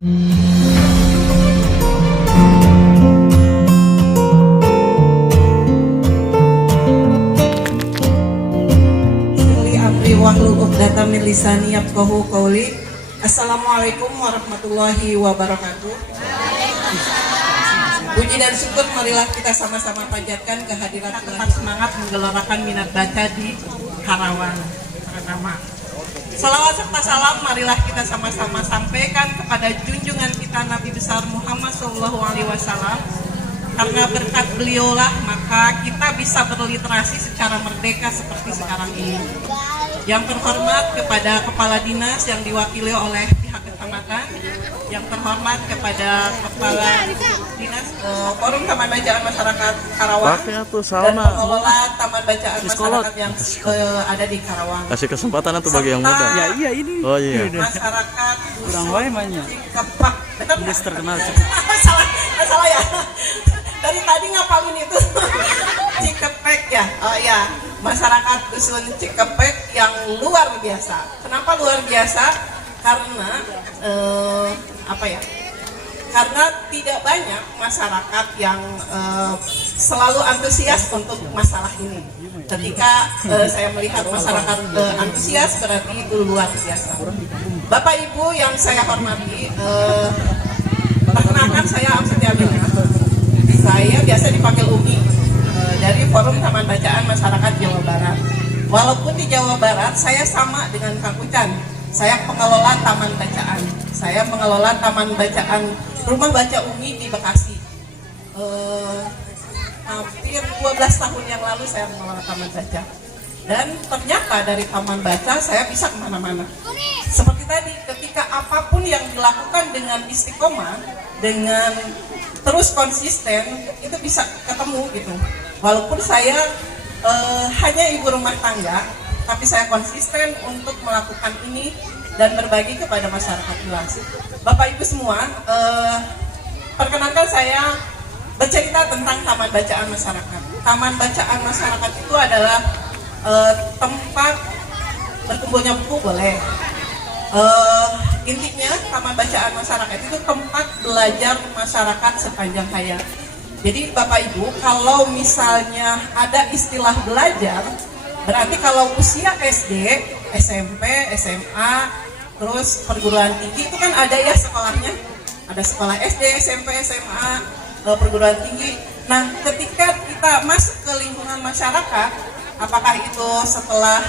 Assalamualaikum warahmatullahi wabarakatuh. Puji dan syukur marilah kita sama-sama panjatkan kehadiran tetap semangat menggelorakan minat baca di Karawang. Pertama, salawat serta salam marilah kita sama-sama sampaikan kepada junjungan kita Nabi besar Muhammad SAW. Karena berkat beliaulah maka kita bisa berliterasi secara merdeka seperti sekarang ini. Yang terhormat kepada Kepala Dinas yang diwakili oleh pihak kecamatan, yang terhormat kepada Kepala Dinas Forum Taman Bacaan Masyarakat Karawang dan pengelola Taman Bacaan Masyarakat yang ada di Karawang. Kasih kesempatan atau bagi yang muda. Ya iya ini. Oh iya. Masyarakat kurang wae mainnya. Cikepak. Ini terkenal Salah ya. Dari tadi ngapalin itu. Cikepek ya. Oh ya. Masyarakat dusun Cikepek yang luar biasa. Kenapa luar biasa? Karena karena tidak banyak masyarakat yang selalu antusias untuk masalah ini. Ketika saya melihat masyarakat antusias berarti itu luar biasa. Bapak Ibu yang saya hormati, perkenalkan saya Amsati Amina. Saya biasa dipanggil Umi dari Forum Taman Bacaan Masyarakat Jawa Barat. Walaupun di Jawa Barat saya sama dengan Kang Ucan. Saya pengelola Taman Bacaan. Saya mengelola Taman Bacaan Rumah Baca Umi di Bekasi. Hampir 12 tahun yang lalu saya mengelola Taman Baca. Dan ternyata dari Taman Baca saya bisa kemana-mana. Seperti tadi, ketika apapun yang dilakukan dengan istiqomah, dengan terus konsisten, itu bisa ketemu gitu. Walaupun saya hanya ibu rumah tangga, tapi saya konsisten untuk melakukan ini dan berbagi kepada masyarakat luas. Bapak Ibu semua, perkenankan saya bercerita tentang Taman Bacaan Masyarakat. Taman Bacaan Masyarakat itu adalah tempat berkumpulnya buku boleh. Intinya Taman Bacaan Masyarakat itu tempat belajar masyarakat sepanjang hayat. Jadi Bapak Ibu, kalau misalnya ada istilah belajar, berarti kalau usia SD, SMP, SMA, terus perguruan tinggi itu kan ada ya sekolahnya. Ada sekolah SD, SMP, SMA, perguruan tinggi. Nah, ketika kita masuk ke lingkungan masyarakat, apakah itu setelah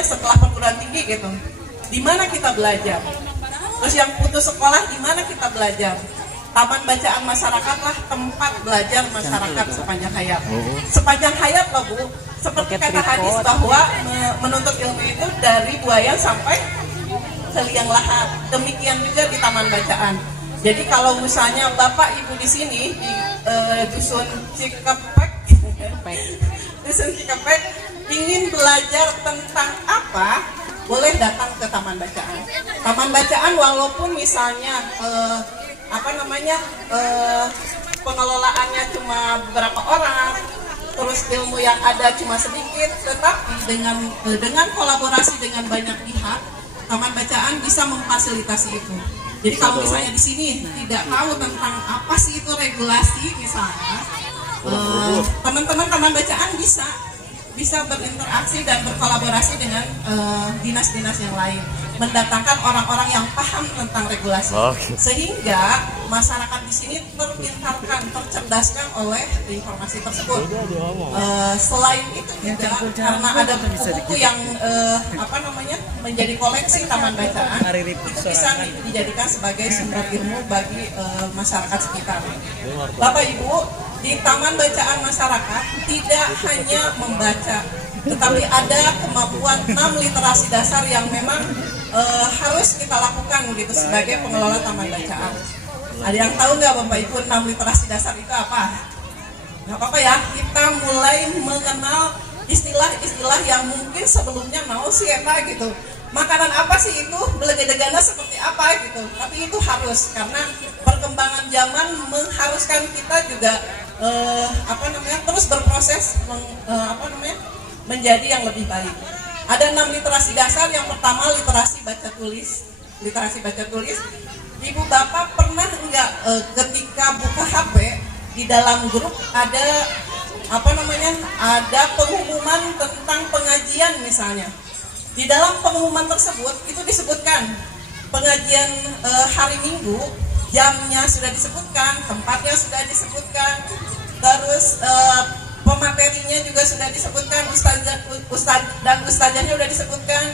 setelah perguruan tinggi gitu, di mana kita belajar? Terus yang putus sekolah, di mana kita belajar? Taman Bacaan Masyarakat lah tempat belajar masyarakat sepanjang hayat. Sepanjang hayat loh Bu, seperti kata hadis bahwa menuntut ilmu itu dari buaya sampai ke liang lahat. Demikian juga di Taman Bacaan. Jadi kalau misalnya Bapak Ibu di sini di dusun Cikepek, dusun Cikepek ingin belajar tentang apa, boleh datang ke Taman Bacaan. Taman Bacaan walaupun misalnya pengelolaannya cuma beberapa orang, terus ilmu yang ada cuma sedikit, tetapi dengan kolaborasi dengan banyak pihak, Taman Bacaan bisa memfasilitasi itu. Jadi kalau misalnya di sini tidak tahu tentang apa sih itu regulasi misalnya, teman-teman Taman Bacaan bisa berinteraksi dan berkolaborasi dengan dinas-dinas yang lain, mendatangkan orang-orang yang paham tentang regulasi, sehingga masyarakat di sini terpintarkan, tercerdaskan oleh informasi tersebut. Selain itu juga karena ada buku yang menjadi koleksi Taman Bacaan, itu bisa dijadikan sebagai sumber ilmu bagi masyarakat sekitar. Bapak Ibu, di Taman Bacaan Masyarakat tidak hanya membaca, tetapi ada kemampuan 6 literasi dasar yang memang harus kita lakukan gitu sebagai pengelola Taman Bacaan. Ada yang tahu nggak Bapak Ibu 6 literasi dasar itu apa? Nggak apa-apa ya, kita mulai mengenal istilah-istilah yang mungkin sebelumnya mau sih apa gitu. Makanan apa sih itu, belegedegana seperti apa gitu. Tapi itu harus, karena perkembangan zaman mengharuskan kita juga terus berproses menjadi yang lebih baik. Ada 6 literasi dasar. Yang pertama literasi baca tulis, literasi baca tulis. Ibu bapak pernah nggak ketika buka HP di dalam grup ada ada pengumuman tentang pengajian misalnya. Di dalam pengumuman tersebut itu disebutkan pengajian hari Minggu, jamnya sudah disebutkan, tempatnya sudah disebutkan, terus pematerinya juga sudah disebutkan, ustaz dan ustazahnya sudah disebutkan,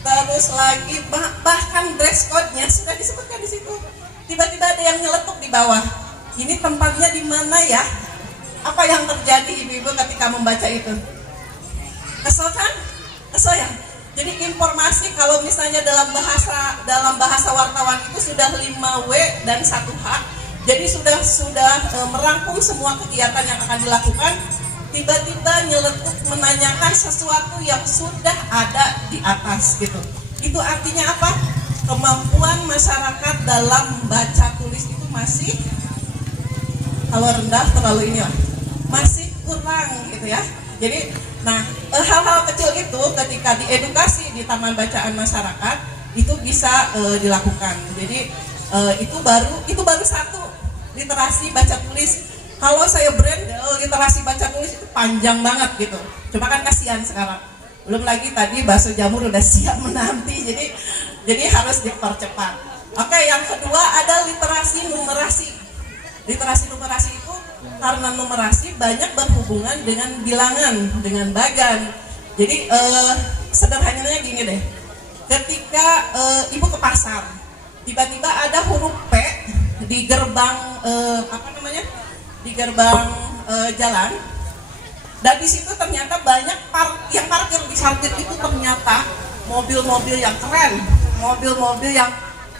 terus lagi bahkan dress code-nya sudah disebutkan di situ. Tiba-tiba ada yang nyeletuk di bawah. Ini tempatnya di mana ya? Apa yang terjadi ibu-ibu ketika membaca itu? Kesel kan? Kesel ya? Jadi informasi kalau misalnya dalam bahasa wartawan itu sudah 5W dan 1H. Jadi sudah merangkum semua kegiatan yang akan dilakukan. Tiba-tiba nyeletuk menanyakan sesuatu yang sudah ada di atas gitu. Itu artinya apa? Kemampuan masyarakat dalam baca tulis itu masih, kalau rendah terlalu masih kurang gitu ya. Jadi hal-hal kecil itu ketika diedukasi di Taman Bacaan Masyarakat itu bisa dilakukan. Jadi itu baru satu literasi baca tulis. Kalau saya brandel literasi baca tulis itu panjang banget gitu. Cuma kan kasihan sekarang. Belum lagi tadi bakso jamur udah siap menanti. Jadi harus dipercepat. Oke, yang kedua ada literasi numerasi. Literasi numerasi itu karena numerasi banyak berhubungan dengan bilangan, dengan bagan. Jadi sederhananya gini deh. Ketika ibu ke pasar, tiba-tiba ada huruf P di gerbang di gerbang jalan, dan di situ ternyata banyak yang parkir di parkir itu ternyata mobil-mobil yang keren, mobil-mobil yang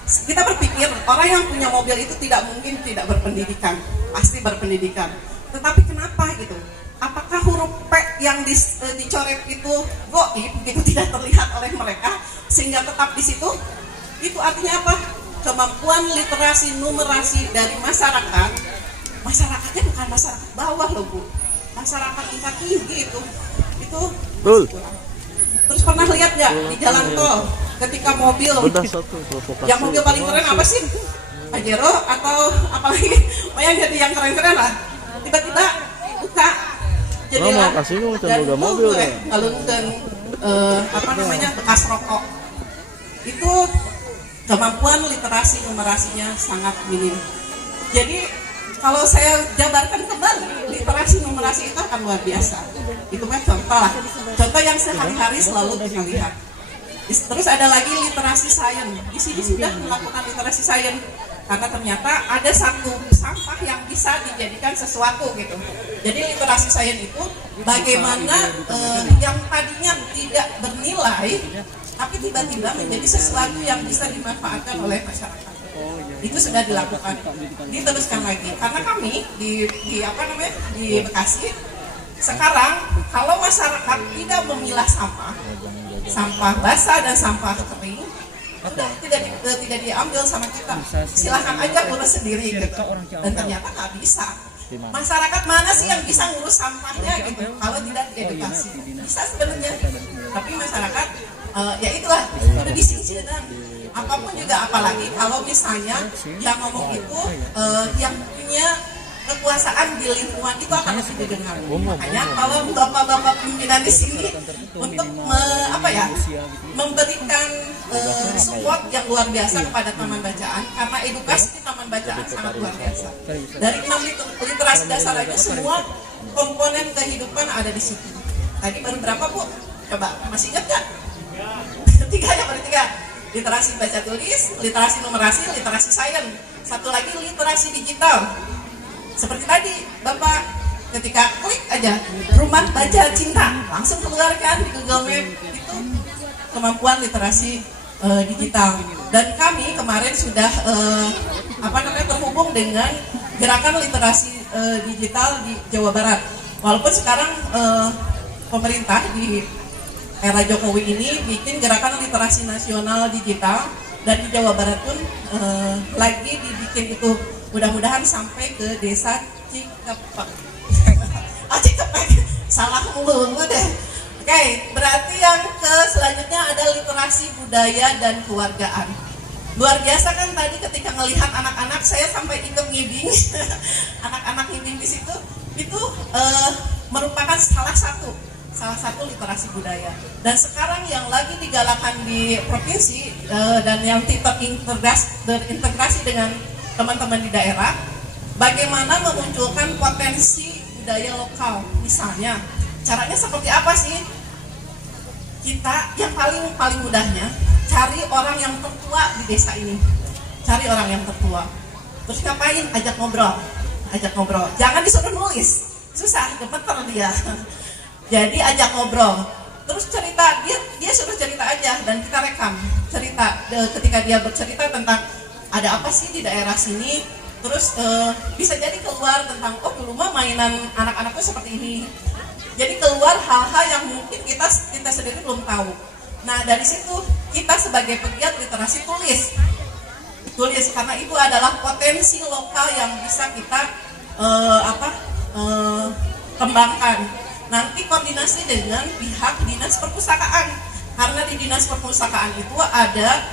kita berpikir orang yang punya mobil itu tidak mungkin tidak berpendidikan, pasti berpendidikan. Tetapi kenapa gitu? Apakah huruf P yang dicoret itu goib, itu tidak terlihat oleh mereka sehingga tetap di situ? Itu artinya apa? Kemampuan literasi numerasi dari masyarakat. Masyarakatnya bukan masyarakat bawah loh Bu, masyarakat tingkat tinggi itu. Betul. Terus pernah lihat nggak di jalan tol ketika mobil yang mobil paling keren apa sih? Pajero atau apalagi? Pokoknya jadi yang keren-keren lah. Tiba-tiba buka jendela dan mobil ngalungkeun bekas rokok. Itu kemampuan literasi numerasinya sangat minim. Jadi kalau saya jabarkan kembali, literasi numerasi itu akan luar biasa. Itu kan contoh lah. Contoh yang sehari-hari selalu kita lihat. Terus ada lagi literasi sains. Di sini sudah melakukan literasi sains. Karena ternyata ada satu sampah yang bisa dijadikan sesuatu gitu. Jadi literasi sains itu bagaimana yang tadinya tidak bernilai, tapi tiba-tiba menjadi sesuatu yang bisa dimanfaatkan oleh masyarakat. Itu sudah dilakukan, diteruskan lagi karena kami di Bekasi sekarang kalau masyarakat tidak memilah sampah basah dan sampah kering tidak diambil sama kita, silahkan aja urus sendiri gitu. Dan ternyata nggak bisa. Masyarakat mana sih yang bisa ngurus sampahnya gitu kalau tidak diedukasi? Bisa sebenarnya, tapi masyarakat ya itulah udah disingkirkan. Apapun juga, apalagi kalau misalnya yang ngomong itu yang punya kekuasaan di lingkungan itu akan lebih didengar. Makanya kalau bapak-bapak pimpinan di sini untuk memberikan support yang luar biasa kepada Taman Bacaan, karena edukasi di Taman Bacaan sangat luar biasa. Dari 6 literasi dasar aja semua komponen kehidupan ada di situ. Tadi baru berapa Bu? Coba masih ingat nggak? Tiga. Literasi baca tulis, literasi numerasi, literasi sains. Satu lagi literasi digital. Seperti tadi Bapak ketika klik aja rumah baca cinta langsung keluarkan di Google Map, itu kemampuan literasi digital. Dan kami kemarin sudah terhubung dengan gerakan literasi digital di Jawa Barat. Walaupun sekarang pemerintah di era Jokowi ini bikin gerakan literasi nasional digital, dan di Jawa Barat pun lagi dibikin itu, mudah-mudahan sampai ke desa Cikepek. Cikepek, salah mulu deh. Oke, berarti yang selanjutnya ada literasi budaya dan kewargaan. Luar biasa kan tadi ketika melihat anak-anak, saya sampai ikut ngibing. Anak-anak ngibing di situ itu merupakan salah satu literasi budaya. Dan sekarang yang lagi digalakan di provinsi dan yang terintegrasi dengan teman-teman di daerah, bagaimana memunculkan potensi budaya lokal. Misalnya, caranya seperti apa sih? Kita yang paling mudahnya cari orang yang tertua di desa ini. Cari orang yang tertua. Terus ngapain? Ajak ngobrol. Jangan disuruh nulis. Susah, gemeter dia. Jadi ajak ngobrol. Terus cerita, dia suruh cerita aja dan kita rekam. Cerita ketika dia bercerita tentang ada apa sih di daerah sini. Terus bisa jadi keluar tentang dulu mah mainan anak-anakku seperti ini. Jadi keluar hal-hal yang mungkin kita sendiri belum tahu. Nah, dari situ kita sebagai pegiat literasi tulis karena itu adalah potensi lokal yang bisa kita kembangkan. Nanti koordinasi dengan pihak dinas perpustakaan, karena di dinas perpustakaan itu ada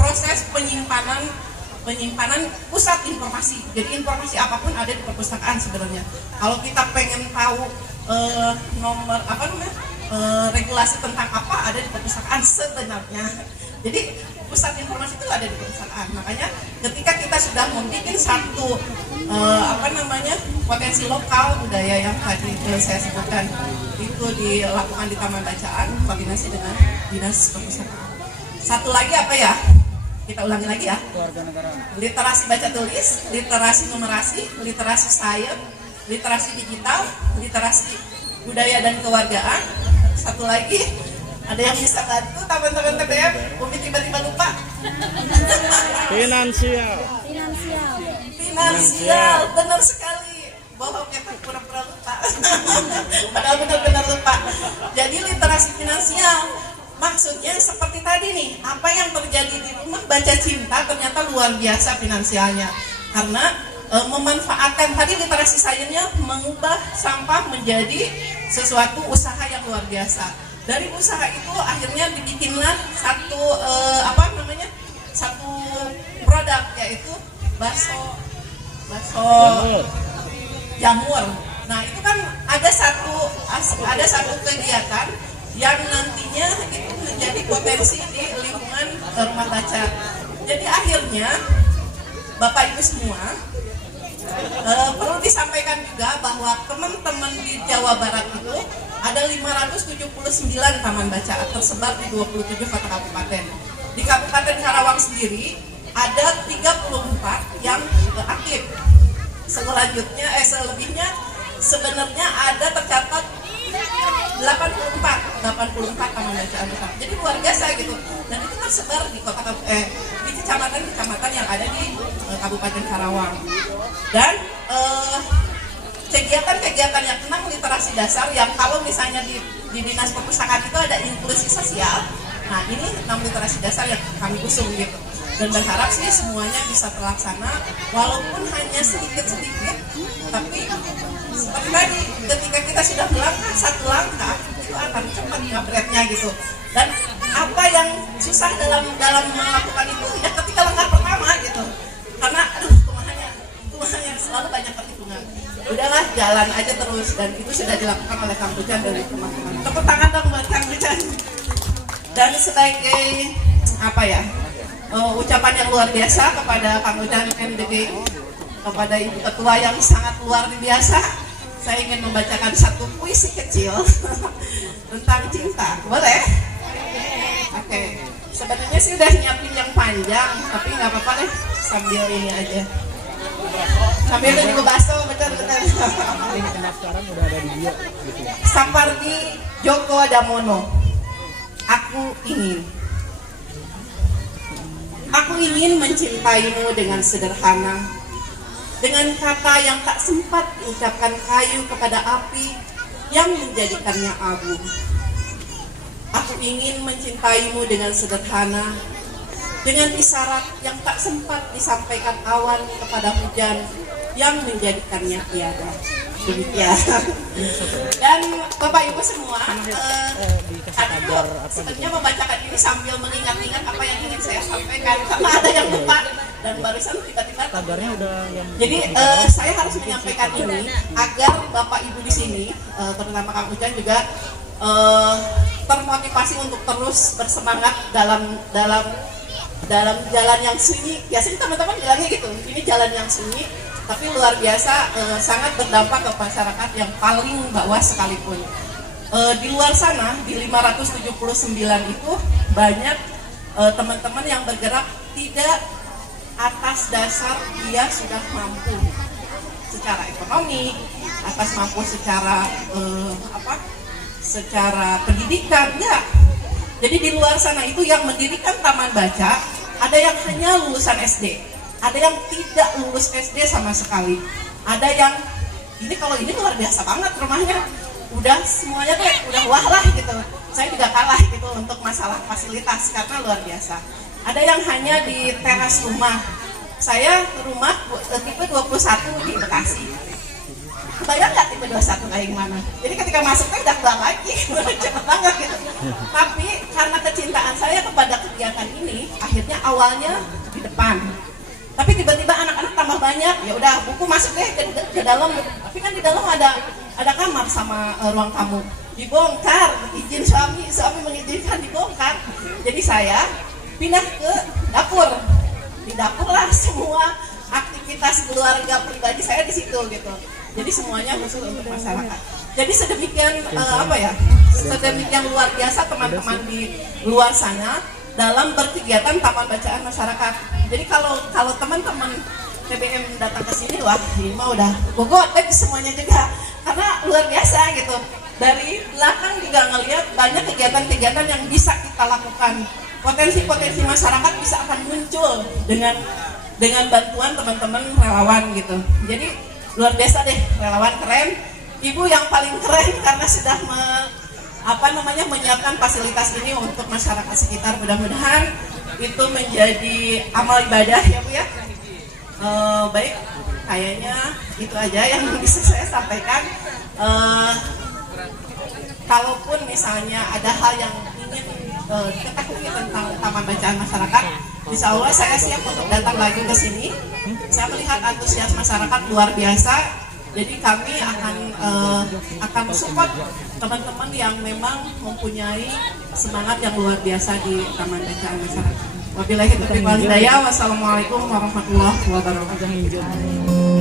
proses penyimpanan pusat informasi. Jadi informasi apapun ada di perpustakaan sebenarnya. Kalau kita pengen tahu regulasi tentang apa ada di perpustakaan sebenarnya. Jadi pusat informasi itu ada di perpustakaan. Makanya ketika kita sudah membuat satu potensi lokal budaya yang tadi saya sebutkan itu dilakukan di Taman Bacaan, koordinasi dengan dinas perpustakaan. Satu lagi apa ya? Kita ulangi lagi ya. Literasi baca tulis, literasi numerasi, literasi sains, literasi digital, literasi budaya dan kewargaan. Satu lagi, ada yang bisa bantu teman-teman TBM? Umi tiba-tiba lupa. Finansial, benar sekali. Bohong ya, pura-pura lupa. Padahal benar-benar lupa. Jadi literasi finansial. Maksudnya seperti tadi nih, apa yang terjadi di rumah baca cinta ternyata luar biasa finansialnya. Karena memanfaatkan tadi literasi sainsnya mengubah sampah menjadi sesuatu usaha yang luar biasa. Dari usaha itu akhirnya dibikinlah satu produk, yaitu bakso jamur. Nah, itu kan ada satu kegiatan yang nantinya itu menjadi potensi di lingkungan rumah baca. Jadi akhirnya Bapak Ibu semua perlu disampaikan juga bahwa teman-teman di Jawa Barat itu ada 579 taman bacaan tersebar di 27 kota kabupaten. Di Kabupaten Karawang sendiri ada 34 yang aktif. Selebihnya sebenarnya ada tercatat 84 taman bacaan besar. Jadi luar biasa gitu. Dan itu tersebar di di kecamatan yang ada di Kabupaten Karawang. Dan kegiatan-kegiatan yang tentang literasi dasar yang kalau misalnya di dinas perpustakaan itu ada inklusi sosial. Nah, ini 6 literasi dasar yang kami usung gitu. Dan berharap sih semuanya bisa terlaksana walaupun hanya sedikit-sedikit, tapi seperti tadi ketika kita sudah melangkah satu langkah itu akan cepat ngabretnya gitu. Dan apa yang susah dalam melakukan itu ya ketika langkah pertama gitu, karena kumahanya selalu banyak perhitungan. Udahlah, jalan aja terus, dan itu sudah dilakukan oleh Kang Bujan dari teman-teman. Tepuk tangan dong buat Kang Bujan. Dan sebagai ucapan yang luar biasa kepada Kang Bujan NDG, kepada Ibu Ketua yang sangat luar biasa, saya ingin membacakan satu puisi kecil tentang cinta. Boleh? Oke. Sebenarnya sih udah nyiapin yang panjang, tapi nggak apa-apa deh, sambil ini aja. Sambil nunggu bakso, bener-bener. Sekarang udah ada di dia gitu ya. Sapardi Djoko Damono. Aku ingin mencintaimu dengan sederhana, dengan kata yang tak sempat diucapkan kayu kepada api yang menjadikannya abu. Aku ingin mencintaimu dengan sederhana, dengan isyarat yang tak sempat disampaikan awan kepada hujan yang menjadikannya tiada. demikian. Dan Bapak Ibu semua, sebenarnya membacakan ini sambil mengingat-ingat apa yang ingin saya sampaikan karena ada yang lupa dan barusan tiba-tiba Tagarnya udah yang jadi saya harus menyampaikan ini agar Bapak Ibu di sini, terutama Kang Ujang juga termotivasi untuk terus bersemangat dalam jalan yang sunyi. Biasanya teman-teman bilangnya gitu, ini jalan yang sunyi, tapi luar biasa sangat berdampak ke masyarakat yang paling bawah sekalipun. Di luar sana, di 579 itu banyak teman-teman yang bergerak tidak atas dasar dia sudah mampu secara ekonomi, atas mampu secara secara pendidikan, ya. Jadi di luar sana itu yang mendirikan taman baca, ada yang hanya lulusan SD, ada yang tidak lulus SD sama sekali, ada yang ini kalau ini luar biasa banget rumahnya, udah semuanya deh, udah wah lah gitu. Saya juga kalah gitu untuk masalah fasilitas karena luar biasa. Ada yang hanya di teras rumah. Saya rumah tipe 21 di Bekasi. Kebayang nggak tipe 21 kayak gimana? Jadi ketika masuknya udah keluar lagi, cepet banget gitu. Tapi karena kecintaan saya kepada kegiatan ini, akhirnya awalnya di depan. Tapi tiba-tiba anak-anak tambah banyak, ya udah buku masuk deh ke dalam. Tapi kan di dalam ada kamar sama ruang tamu. Dibongkar, izin suami mengizinkan dibongkar. Jadi saya pindah ke dapur. Di dapur lah semua aktivitas keluarga pribadi saya di situ gitu. Jadi semuanya khusus untuk masyarakat. Jadi sedemikian sedemikian luar biasa teman-teman di luar sana dalam berkegiatan taman bacaan masyarakat. Jadi kalau teman-teman TBM datang ke sini, wah ini mah udah gogot semuanya juga karena luar biasa gitu. Dari belakang juga ngelihat banyak kegiatan-kegiatan yang bisa kita lakukan. Potensi-potensi masyarakat bisa akan muncul dengan bantuan teman-teman relawan gitu. Jadi luar biasa deh, relawan keren. Ibu yang paling keren karena sudah menyiapkan fasilitas ini untuk masyarakat sekitar. Mudah-mudahan itu menjadi amal ibadah ya Bu ya. Baik, kayaknya itu aja yang bisa saya sampaikan. Kalaupun misalnya ada hal yang ingin ketahui tentang taman bacaan masyarakat, insya Allah saya siap untuk datang lagi ke sini. Saya melihat antusias masyarakat luar biasa. Jadi kami akan support teman-teman yang memang mempunyai semangat yang luar biasa di taman bacaan masyarakat. Wabillahi taufiq wal hidayah. Wassalamualaikum warahmatullahi wabarakatuh.